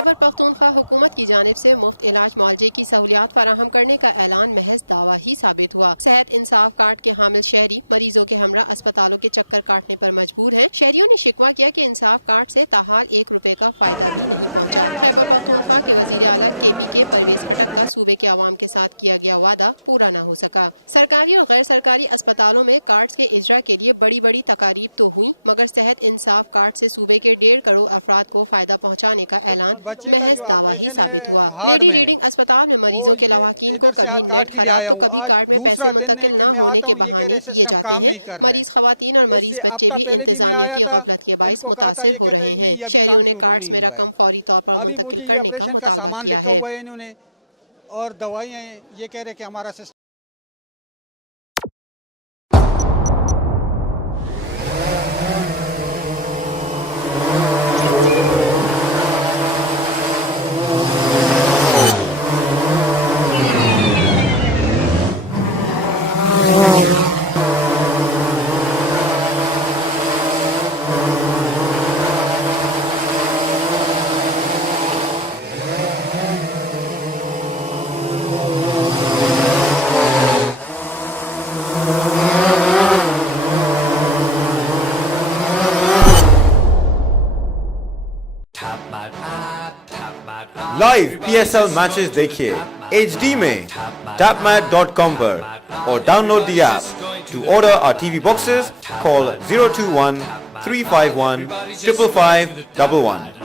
خیبر پختونخوا حکومت کی جانب سے مفت علاج معالجے کی سہولیات فراہم کرنے کا اعلان محض دعویٰ ہی ثابت ہوا۔ صحت انصاف کارڈ کے حامل شہری مریضوں کے ہمراہ اسپتالوں کے چکر کاٹنے پر مجبور ہیں۔ شہریوں نے شکوہ کیا کہ انصاف کارڈ سے تاحال 1 روپے کا فائدہ بھی نہیں پہنچا۔ خیبر پختونخوا کے وزیر اعلیٰ KPK پرویز خٹک کا صوبے کے عوام کے ساتھ کیا گیا وعدہ پورا نہ ہو سکا۔ سرکاری اور غیر سرکاری اسپتالوں میں کارڈز کے اجرا کے لیے بڑی بڑی تقاریب تو ہوئیں، مگر صحت انصاف کارڈ سے صوبے کے 1.5 کروڑ افراد کو فائدہ پہنچانے کا اعلان محض دعویٰ ہی ثابت ہوا۔ لیڈی ریڈنگ اسپتال میں مریضوں کے لواحقین کو کبھی نیٹ خراب تو کبھی کارڈ میں پیسے منتقل نہ ہونے کے بہانے دیے جاتے ہیں۔ مریض خواتین اور مریض بچے بھی انتظامیہ کی غفلت کے باعث متاثر ہو رہے ہیں۔ شہریوں نے کارڈز میں رقم فوری طور پر منتقل کرنے کا مطالبہ کیا ہے۔ اور دوائیاں یہ کہہ رہے کہ ہمارا سسٹم لائیو PSL میچز دیکھیے HD میں tapmat.com پر اور ڈاؤن لوڈ دی ایپ۔ ٹو آرڈر our TV boxes call 021 351 55511